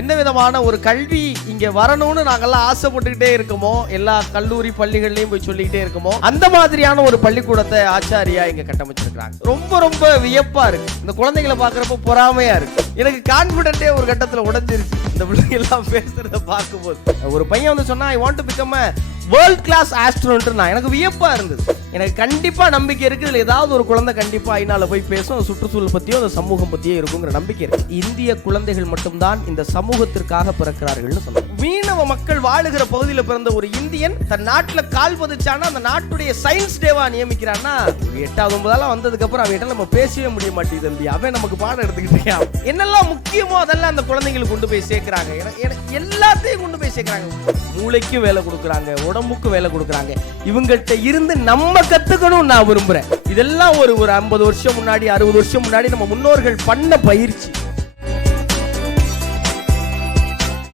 என்ன விதமான ஒரு கல்வி இங்க வரணும்னு நாங்கெல்லாம் ஆசைப்பட்டுக்கிட்டே இருக்கோமோ, எல்லா கல்லூரி பள்ளிகள்லயும் போய் சொல்லிக்கிட்டே இருக்கோமோ, அந்த மாதிரியான ஒரு பள்ளிக்கூடத்தை ஆச்சாரியா இங்க கட்டமைச்சிருக்காங்க. ரொம்ப ரொம்ப வியப்பா இருக்கு. இந்த குழந்தைகளை பாக்குறப்ப பொறாமையா இருக்கு. எனக்கு கான்பிடென்ட்டே ஒரு கட்டத்துல உடைஞ்சிருச்சு இந்த பிள்ளைங்க எல்லாம் பேசுறத பார்க்கும்போது. ஒரு பையன் வந்து சொன்னா, I want to become a world class astronaut. எனக்கு வியப்பா இருந்தது. எனக்கு கண்டிப்பா நம்பிக்கை இருக்கு, இதுல ஏதாவது ஒரு குழந்தை கண்டிப்பா ஐநால போய் பேசும், சுற்றுச்சூழல் பத்தியோ அந்த சமூகம் பத்தியோ இருக்குங்கிற நம்பிக்கை இருக்கு. இந்திய குழந்தைகள் மட்டும்தான் இந்த சமூகத்திற்காக பிறக்கிறார்கள்னு சொல்லுவாங்க. மீனவ மக்கள் வாழுகிற பகுதியில் பிறந்த ஒரு இந்தியன் தன் நாட்டுல கால் பதிச்சானா அந்த நாட்டுடைய சயின்ஸ் டேவா நியமிக்கிறான்னா, 8வது 9வது வந்ததுக்கு அப்புறம் அவன் நம்ம பேசவே முடிய மாட்டேங்குது தம்பி, அவன் நமக்கு பாடம் எடுத்துக்கிட்டு இருக்கான். என்னெல்லாம் முக்கியமோ அதெல்லாம் அந்த குழந்தைங்களுக்கு கொண்டு போய் சேர்க்கிறாங்க. எல்லாத்தையும் கொண்டு போய் சேர்க்கிறாங்க. மூளைக்கும் வேலை கொடுக்குறாங்க, உடம்புக்கு வேலை கொடுக்குறாங்க. இவங்கள்ட்ட இருந்து நம்ம கத்துக்கணும் நான் விரும்புறேன். இதெல்லாம் ஒரு 50 வருஷம் முன்னாடி 60 வருஷம் முன்னாடி நம்ம முன்னோர்கள் பண்ண பயிற்சி.